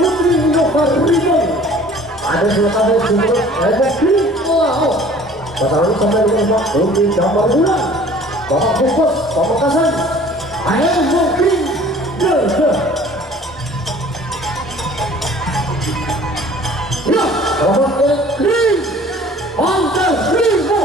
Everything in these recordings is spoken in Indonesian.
Putri Nova Ribbon. Ada dua kali sebelum efektif. Wow. Pasangan sampai dengan waktu di gambar bulan. Bapak Fokus, Bapak Kasan. Ayo mungkin. Ya, Bapak Krim. Pantai Ribu.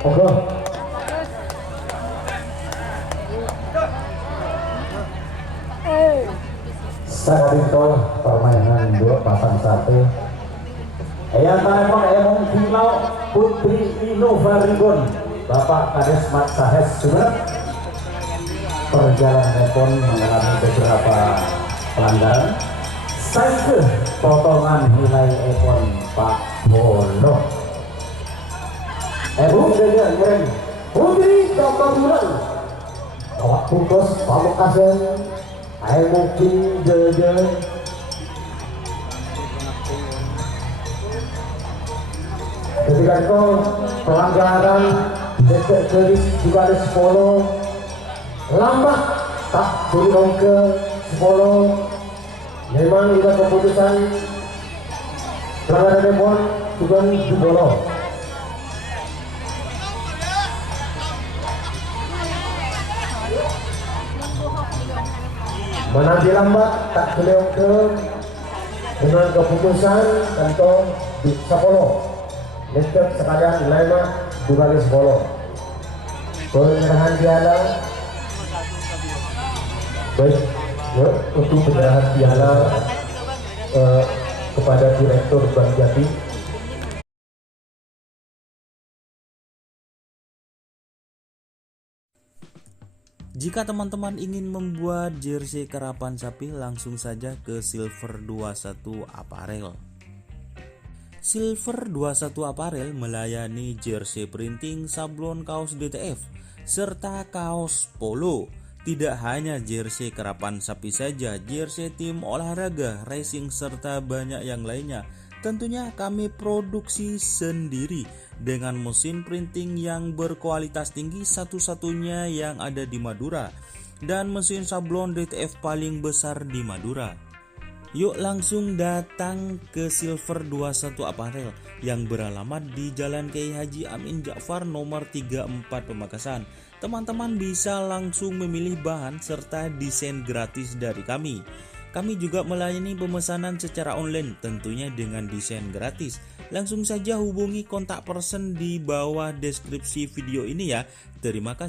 Oke. Sakabintol permainan dua pasang satu. Ayah telepon emong final Putri Innova Ribbon Bapak Kades Mat Sahes Surat. Perjalanan telepon mengalami beberapa pelanggaran. Saya potongan nilai epon Pak Bolo. Buktinya nyereng Putri Dokter Bulan awak bungkus Pamekasan ayo mungkin jeje ketika itu pelanggaran dekat keris juga ada 10 lambat tak turun ke 10 memang juga keputusan pelanggaran epon juga dibolong. Menanti lambat tak beliau ke dengan keputusan kantong di Sapolo letak sekalian lima dibagi 10 penyerahan piala baik ya, untuk penyerahan piala kepada Direktur Bank Jati. Jika teman-teman ingin membuat jersey karapan sapi, langsung saja ke Silver 21 Apparel. Silver 21 Apparel melayani jersey printing, sablon kaos DTF, serta kaos polo. Tidak hanya jersey karapan sapi saja, jersey tim olahraga, racing, serta banyak yang lainnya. Tentunya kami produksi sendiri dengan mesin printing yang berkualitas tinggi, satu-satunya yang ada di Madura, dan mesin sablon DTF paling besar di Madura. Yuk langsung datang ke Silver 21 Apparel yang beralamat di Jalan Kiai Haji Amin Ja'far nomor 34 Pamekasan. Teman-teman bisa langsung memilih bahan serta desain gratis dari kami. Kami juga melayani pemesanan secara online, tentunya dengan desain gratis. Langsung saja hubungi kontak person di bawah deskripsi video ini ya. Terima kasih.